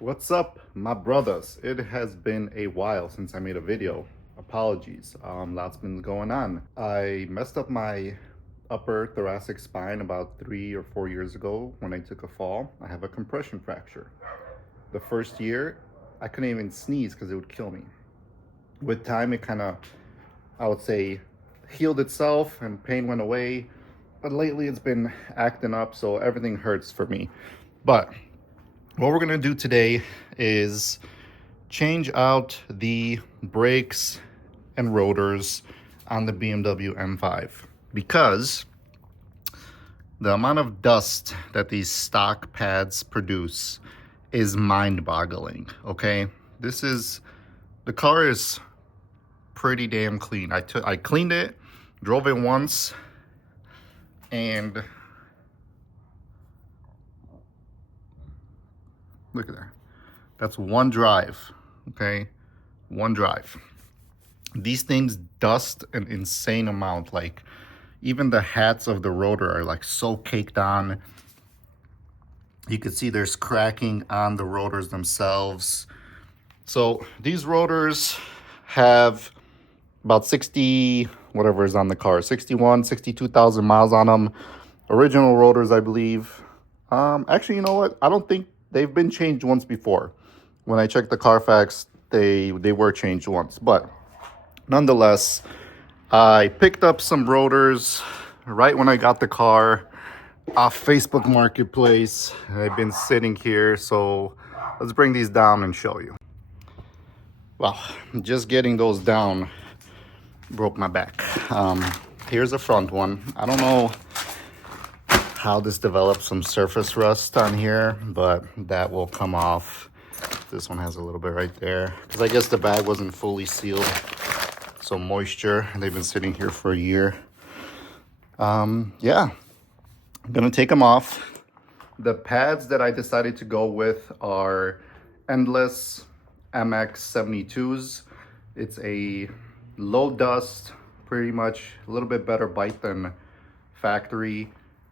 What's up, my brothers? It has been a while since I made a video. Apologies. Lots been going on. I messed up my upper thoracic spine about 3 or 4 years ago when I took a fall. I have a compression fracture. The first year, I couldn't even sneeze because it would kill me. With time, it kind of, I would say, healed itself and pain went away. But lately, it's been acting up, so everything hurts for me. But what we're gonna do today is change out the brakes and rotors on the BMW M5 because the amount of dust that these stock pads produce is mind-boggling. Okay, the car is pretty damn clean. I cleaned it, drove it once, and look at that. That's one drive. Okay, one drive. These things dust an insane amount. Like, even the hats of the rotor are like so caked on. You can see there's cracking on the rotors themselves. So these rotors have about 60 whatever is on the car, 62,000 miles on them. Original rotors, I believe. Actually, you know what, I don't think they've been changed once before. When I checked the Carfax, they were changed once, but nonetheless, I picked up some rotors right when I got the car off Facebook Marketplace. I've been sitting here, so let's bring these down and show you. Well, just getting those down broke my back. Here's the front one. I don't know how this developed some surface rust on here, but that will come off. This one has a little bit right there because I guess the bag wasn't fully sealed, so moisture. They've been sitting here for a year. Yeah, I'm gonna take them off. The pads that I decided to go with are endless MX72s. It's a low dust, pretty much a little bit better bite than factory.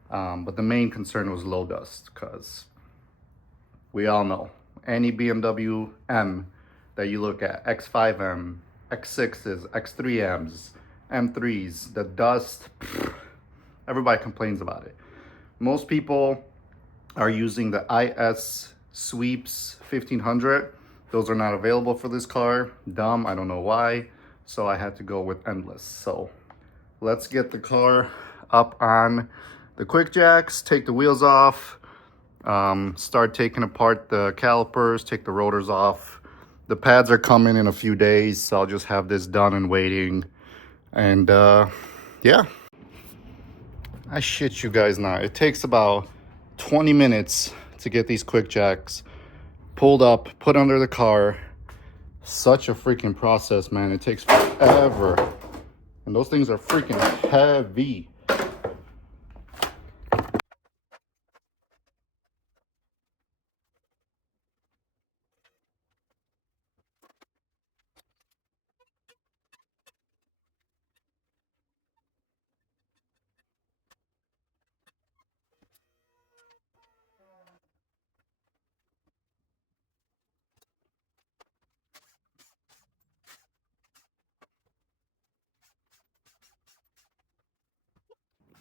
But the main concern was low dust, because we all know any BMW M that you look at, X5M, X6s, X3Ms, M3s, the dust, everybody complains about it. Most people are using the IS Sweeps 1500. Those are not available for this car. Dumb, I don't know why. So I had to go with endless. So let's get the car up on the quick jacks, take the wheels off, start taking apart the calipers, take the rotors off. The pads are coming in a few days, so I'll just have this done and waiting. And yeah, I shit you guys not. It takes about 20 minutes to get these quick jacks pulled up, put under the car. Such a freaking process, man. It takes forever. And those things are freaking heavy.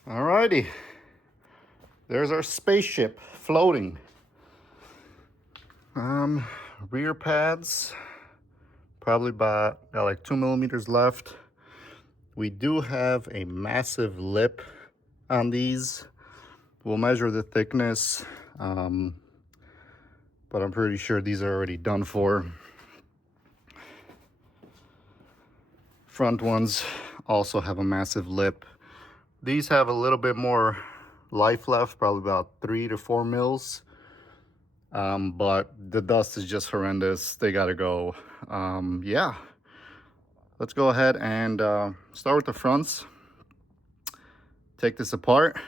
Alrighty. There's our spaceship floating. Rear pads, probably got like 2 millimeters left. We do have a massive lip on these. We'll measure the thickness, but I'm pretty sure these are already done for. Front ones also have a massive lip. These have a little bit more life left, probably about 3 to 4 mils. But the dust is just horrendous. They gotta go. Yeah, let's go ahead and start with the fronts. Take this apart,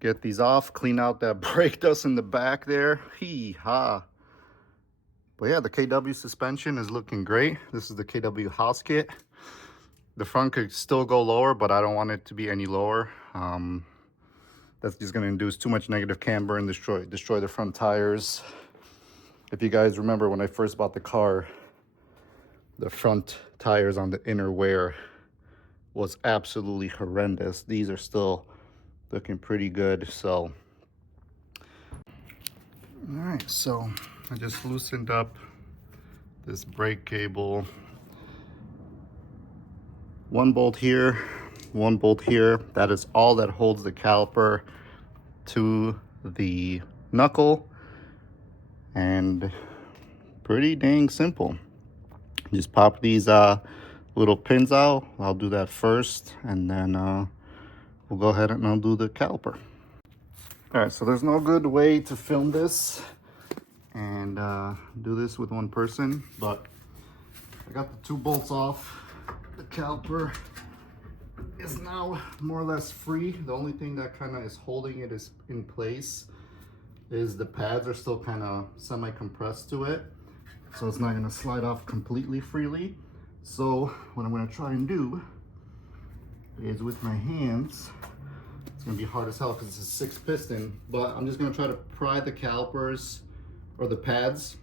get these off, clean out that brake dust in the back there. Hee-ha. But yeah, the KW suspension is looking great. This is the KW house kit. The front could still go lower, but I don't want it to be any lower. That's just going to induce too much negative camber and destroy the front tires. If you guys remember when I first bought the car, the front tires on the inner wear was absolutely horrendous. These are still looking pretty good. So, all right, so I just loosened up this brake cable. One bolt here, one bolt here. That is all that holds the caliper to the knuckle, and pretty dang simple. Just pop these little pins out. I'll do that first, and then we'll go ahead and undo the caliper. All right, so there's no good way to film this and do this with one person, but I got the 2 bolts off. The caliper is now more or less free. The only thing that kind of is holding it is in place is the pads are still kind of semi-compressed to it, so it's not going to slide off completely freely. So what I'm going to try and do is with my hands, it's going to be hard as hell because it's a 6 piston, but I'm just going to try to pry the calipers or the pads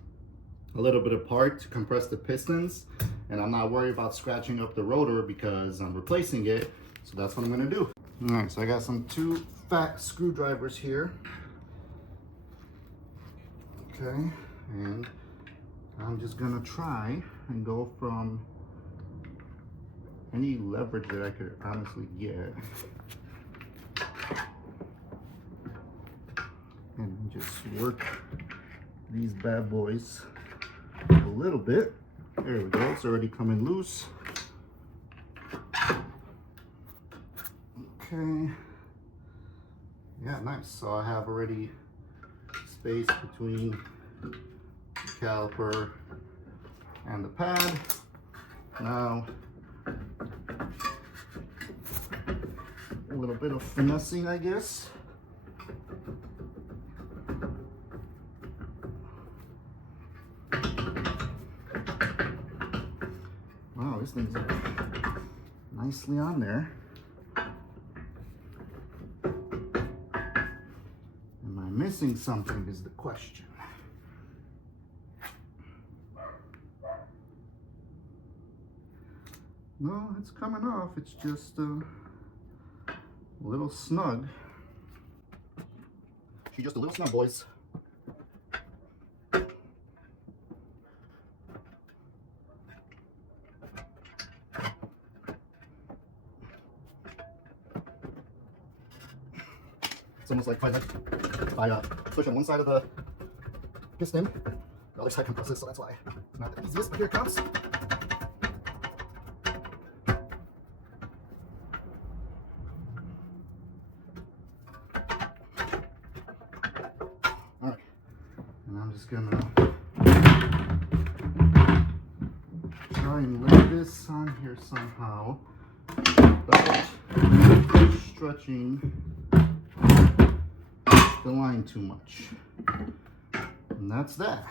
a little bit apart to compress the pistons, and I'm not worried about scratching up the rotor because I'm replacing it. So that's what I'm going to do. All right, so I got some 2 fat screwdrivers here. Okay, and I'm just going to try and go from any leverage that I could honestly get and just work these bad boys a little bit. There we go, it's already coming loose. Okay, yeah, nice. So I have already space between the caliper and the pad. Now a little bit of finessing, I guess. Wow, this thing's nicely on there. Am I missing something is the question. No, it's coming off. It's just a little snug. She's just a little snug, boys. It's almost like if I push on one side of the piston, the other side compresses, so that's why it's not the easiest, but here it comes. All right, and I'm just gonna try and lay this on here somehow without stretching the line too much. And that's that.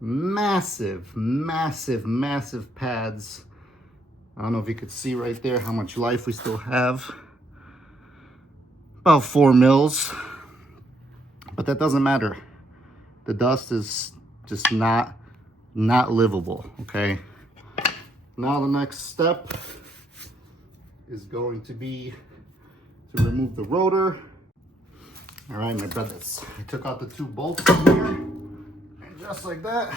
Massive, massive, massive pads. I don't know if you could see right there how much life we still have. About 4 mils. But that doesn't matter. The dust is just not livable, okay? Now the next step is going to be to remove the rotor. All right, my brothers, I took out the 2 bolts from here, and just like that,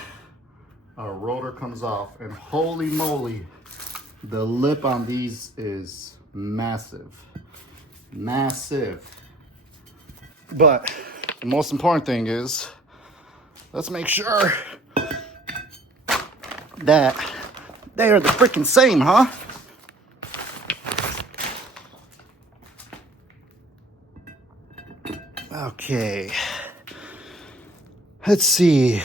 our rotor comes off. And holy moly, the lip on these is massive, massive. But the most important thing is, let's make sure that they are the freaking same, huh? Okay, let's see.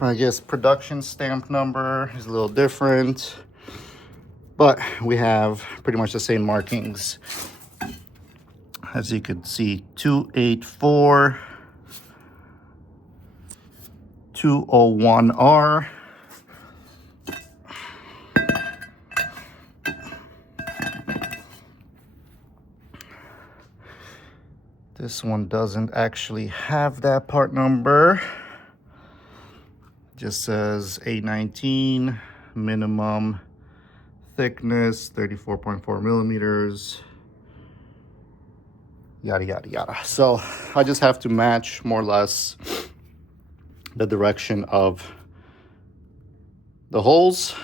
I guess production stamp number is a little different, but we have pretty much the same markings. As you can see, 284 201R. This one doesn't actually have that part number. just says 819, minimum thickness 34.4 millimeters, yada yada yada. So I just have to match more or less the direction of the holes,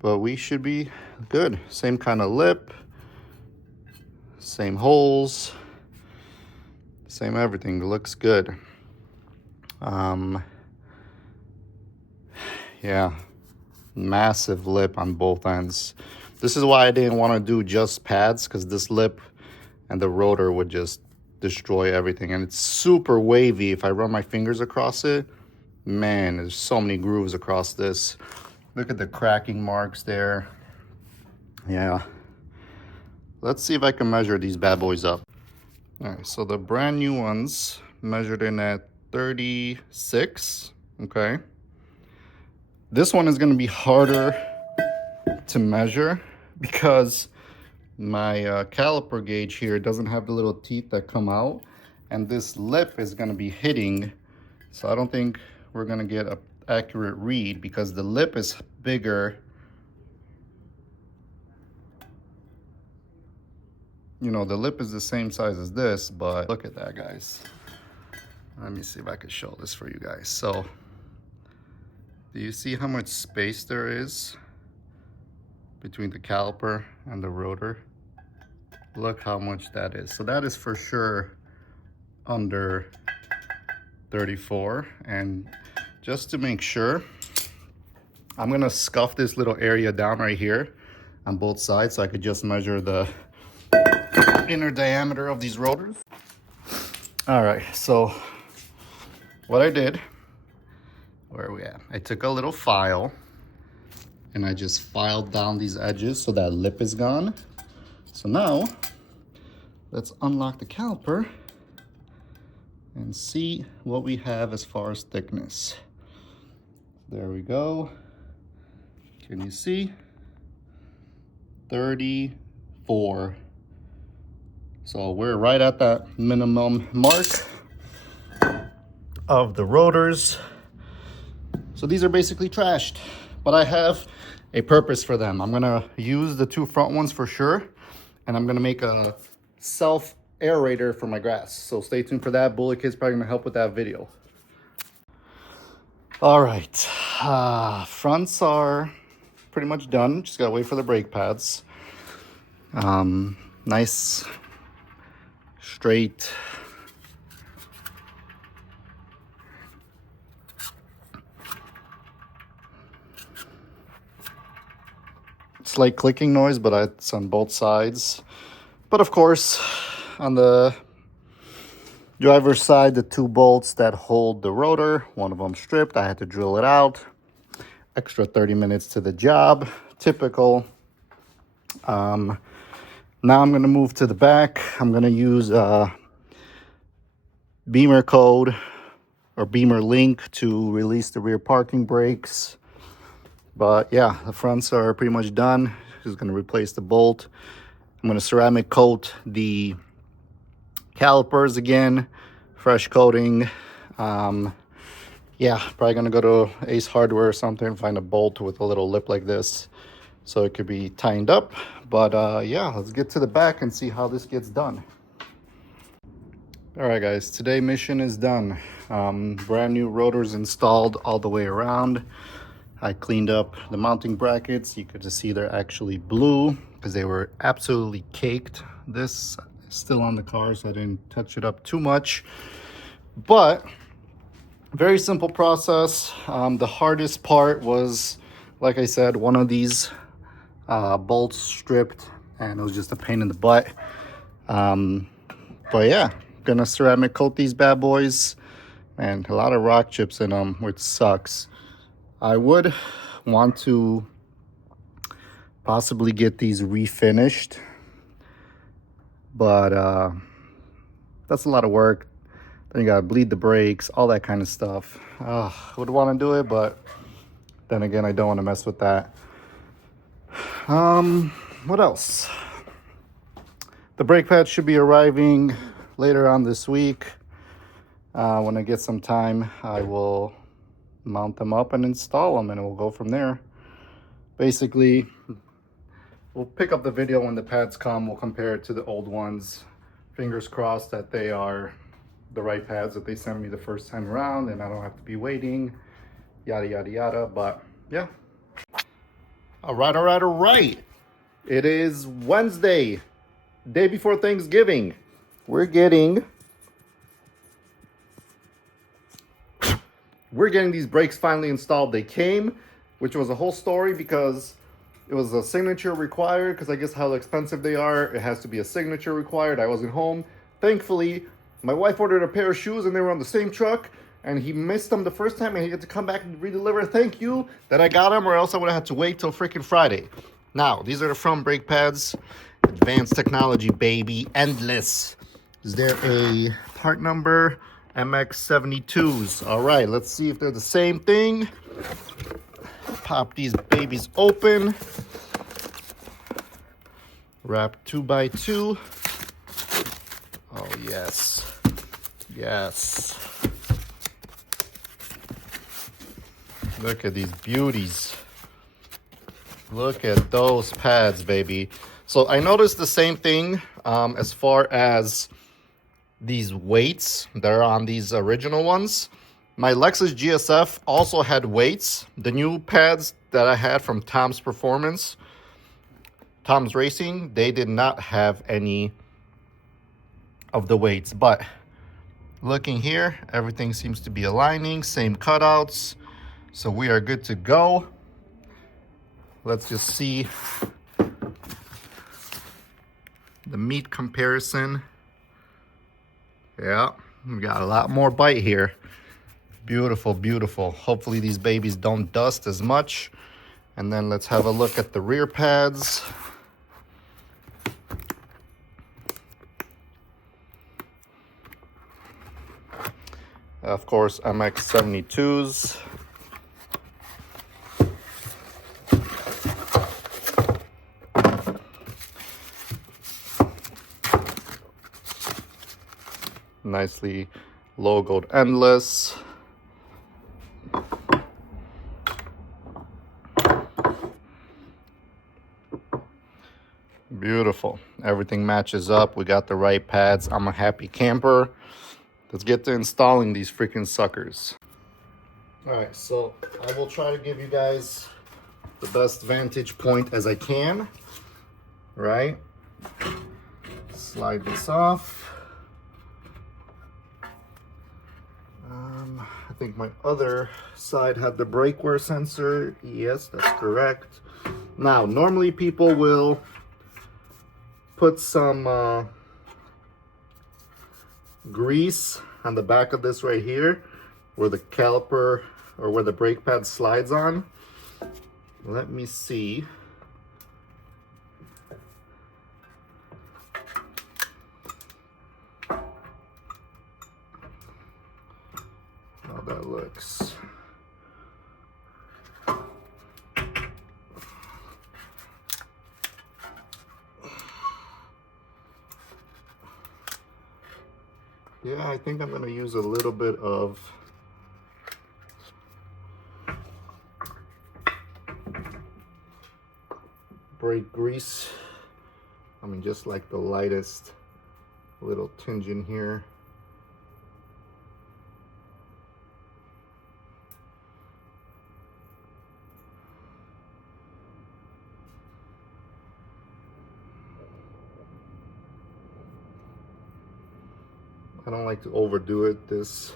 but we should be good. Same kind of lip, same holes, same everything. It looks good. Yeah, massive lip on both ends. This is why I didn't want to do just pads, because this lip and the rotor would just destroy everything. And it's super wavy. If I run my fingers across it, man, there's so many grooves across this. Look at the cracking marks there. Yeah. Let's see if I can measure these bad boys up. All right, so the brand new ones measured in at 36, okay? This one is gonna be harder to measure because my caliper gauge here doesn't have the little teeth that come out, and this lip is gonna be hitting, so I don't think we're gonna get an accurate read because the lip is bigger. You know, the lip is the same size as this, but look at that, guys. Let me see if I can show this for you guys. So, do you see how much space there is between the caliper and the rotor? Look how much that is. So that is for sure under 34. And just to make sure, I'm gonna scuff this little area down right here on both sides so I could just measure the inner diameter of these rotors. All right, so what I did, where are we at? I took a little file and I just filed down these edges so that lip is gone. So now let's unlock the caliper and see what we have as far as thickness. There we go. Can you see? 34. So we're right at that minimum mark of the rotors. So these are basically trashed, but I have a purpose for them. I'm gonna use the two front ones for sure, and I'm gonna make a self aerator for my grass. So stay tuned for that. Bullet Kid's probably gonna help with that video. All right, fronts are pretty much done. Just gotta wait for the brake pads. Nice, straight. Slight clicking noise, but it's on both sides. But of course, on the driver's side, the two bolts that hold the rotor, one of them stripped. I had to drill it out. Extra 30 minutes to the job. Typical. Now I'm going to move to the back. I'm going to use Beamer code or Beamer link to release the rear parking brakes. But yeah, the fronts are pretty much done. Just going to replace the bolt. I'm going to ceramic coat the calipers again, fresh coating. Yeah, probably going to go to Ace Hardware or something and find a bolt with a little lip like this so it could be tightened up. But yeah, let's get to the back and see how this gets done. All right, guys, today mission is done. Brand new rotors installed all the way around. I cleaned up the mounting brackets. You could just see they're actually blue because they were absolutely caked. This is still on the car, so I didn't touch it up too much. But very simple process. The hardest part was, like I said, one of these bolts stripped, and it was just a pain in the butt. But yeah, gonna ceramic coat these bad boys, and a lot of rock chips in them, which sucks. I would want to possibly get these refinished, but that's a lot of work. Then you gotta bleed the brakes, all that kind of stuff. I would want to do it, but then again, I don't want to mess with that. What else? The brake pads should be arriving later on this week. When I get some time, I will mount them up and install them, and we'll go from there. Basically, we'll pick up the video when the pads come. We'll compare it to the old ones. Fingers crossed that they are the right pads that they sent me the first time around and I don't have to be waiting, yada yada yada. But yeah, all right, it is Wednesday, day before Thanksgiving. We're getting these brakes finally installed. They came, which was a whole story because it was a signature required, because I guess how expensive they are, it has to be a signature required. I wasn't home. Thankfully, my wife ordered a pair of shoes and they were on the same truck, and he missed them the first time and he had to come back and redeliver. Thank you that I got them, or else I would have had to wait till freaking Friday. Now, these are the front brake pads. Advanced technology, baby. Endless. Is there a part number? MX72s. All right, let's see if they're the same thing. Pop these babies open. Wrap 2x2. Oh, yes. Yes. Look at these beauties. Look at those pads, baby. So I noticed the same thing as far as these weights that are on these original ones. My Lexus GSF also had weights. The new pads that I had from Tom's Performance, Tom's Racing, they did not have any of the weights. But looking here, everything seems to be aligning, same cutouts. So we are good to go. Let's just see the meat comparison. Yeah, we got a lot more bite here. Beautiful, beautiful. Hopefully these babies don't dust as much. And then let's have a look at the rear pads. Of course, MX72s. Nicely logoed Endless. Beautiful. Everything matches up. We got the right pads. I'm a happy camper. Let's get to installing these freaking suckers. All right, so I will try to give you guys the best vantage point as I can. Right? Slide this off. I think my other side had the brake wear sensor. Yes, that's correct. Now, normally people will put some grease on the back of this right here, where the caliper or where the brake pad slides on. Let me see. How that looks. Yeah, I think I'm going to use a little bit of brake grease. I mean, just like the lightest little tinge in here. I don't like to overdo it because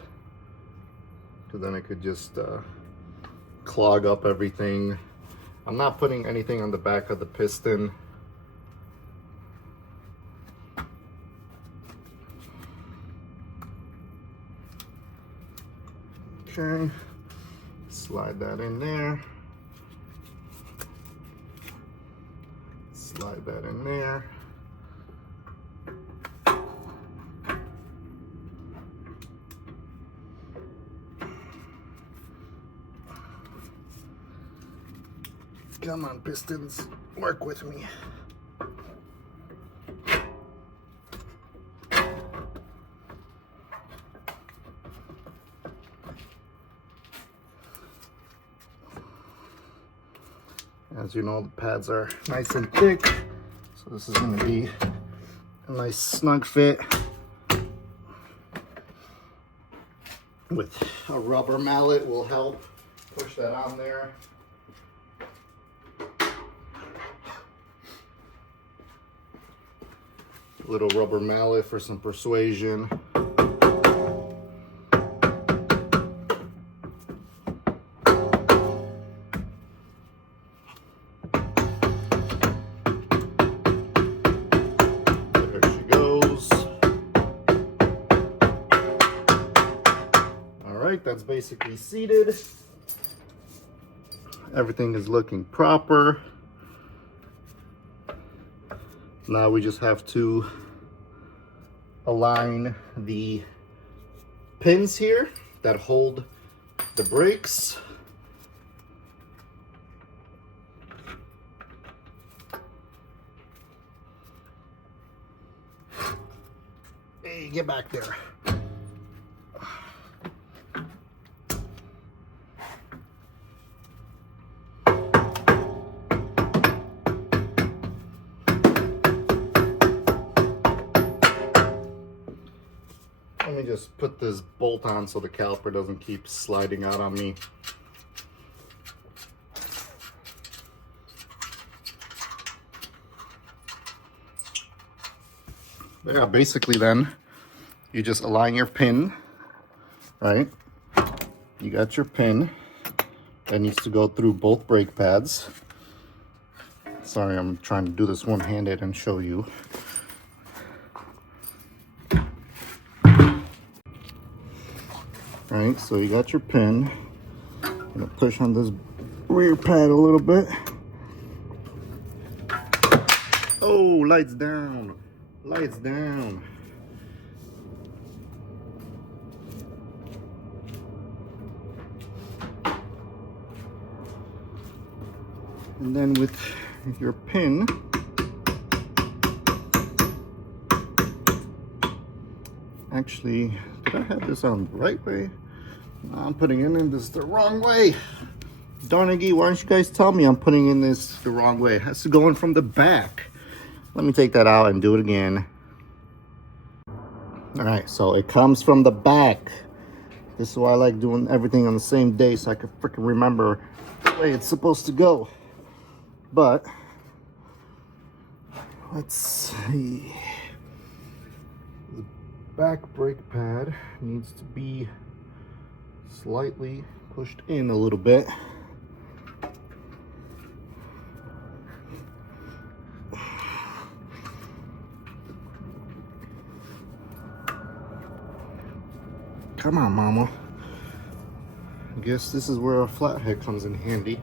then it could just clog up everything. I'm not putting anything on the back of the piston. Okay, slide that in there. Slide that in there. Come on, pistons, work with me. As you know, the pads are nice and thick, so this is going to be a nice snug fit. With a rubber mallet will help push that on there. A little rubber mallet for some persuasion. That's basically seated. Everything is looking proper. Now we just have to align the pins here that hold the brakes. Hey, get back there. Let me just put this bolt on so the caliper doesn't keep sliding out on me. Yeah, basically then you just align your pin, right? You got your pin that needs to go through both brake pads. Sorry, I'm trying to do this one-handed and show you. Right, so you got your pin. I'm gonna push on this rear pad a little bit. Oh, lights down, lights down. And then with your pin, actually, did I have this on the right way? No, I'm putting in this the wrong way. Darnaggy, why don't you guys tell me I'm putting in this the wrong way? It has to go in from the back. Let me take that out and do it again. All right, so it comes from the back. This is why I like doing everything on the same day so I can freaking remember the way it's supposed to go. But let's see. The back brake pad needs to be slightly pushed in a little bit. Come on, mama. I guess this is where a flathead comes in handy.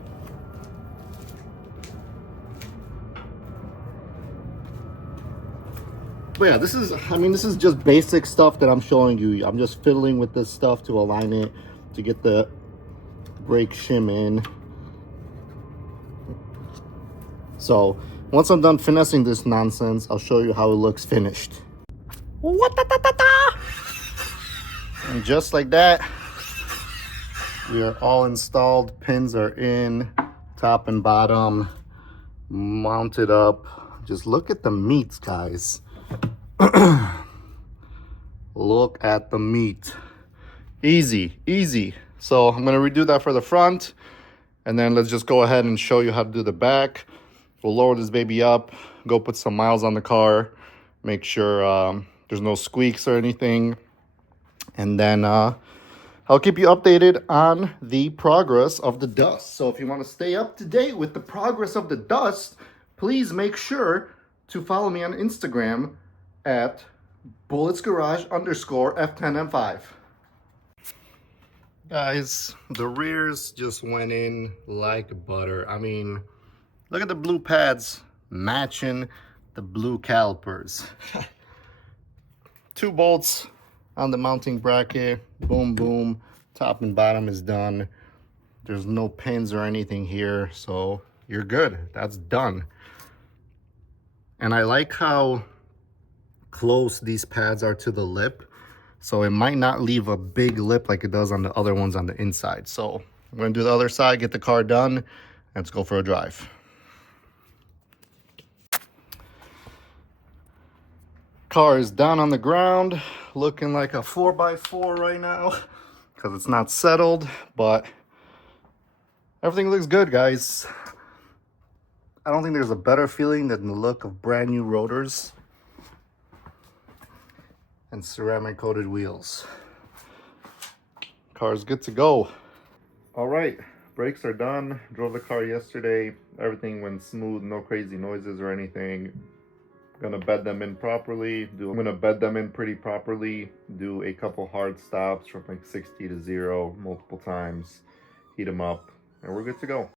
But yeah, this is just basic stuff that I'm showing you. I'm just fiddling with this stuff to align it, to get the brake shim in. So once I'm done finessing this nonsense, I'll show you how it looks finished. And just like that, we are all installed. Pins are in, top and bottom, mounted up. Just look at the meats, guys. Look at the meat. Easy, easy. So I'm gonna redo that for the front, and then let's just go ahead and show you how to do the back. We'll lower this baby up, go put some miles on the car, make sure there's no squeaks or anything, and then I'll keep you updated on the progress of the dust. So if you want to stay up to date with the progress of the dust, please make sure to follow me on Instagram at bulletsgarage_F10M5. Guys, the rears just went in like butter. I mean, look at the blue pads matching the blue calipers. 2 bolts on the mounting bracket. Boom, boom. Top and bottom is done. There's no pins or anything here, so you're good. That's done. And I like how close these pads are to the lip, so it might not leave a big lip like it does on the other ones on the inside. So I'm gonna do the other side, get the car done, and let's go for a drive. Car is down on the ground, looking like a 4x4 right now because it's not settled, but everything looks good, guys. I don't think there's a better feeling than the look of brand new rotors and ceramic coated wheels. Car's good to go. All right, brakes are done. Drove the car yesterday. Everything went smooth, no crazy noises or anything. Gonna bed them in properly. I'm gonna bed them in pretty properly. Do a couple hard stops from like 60 to 0 multiple times. Heat them up, and we're good to go.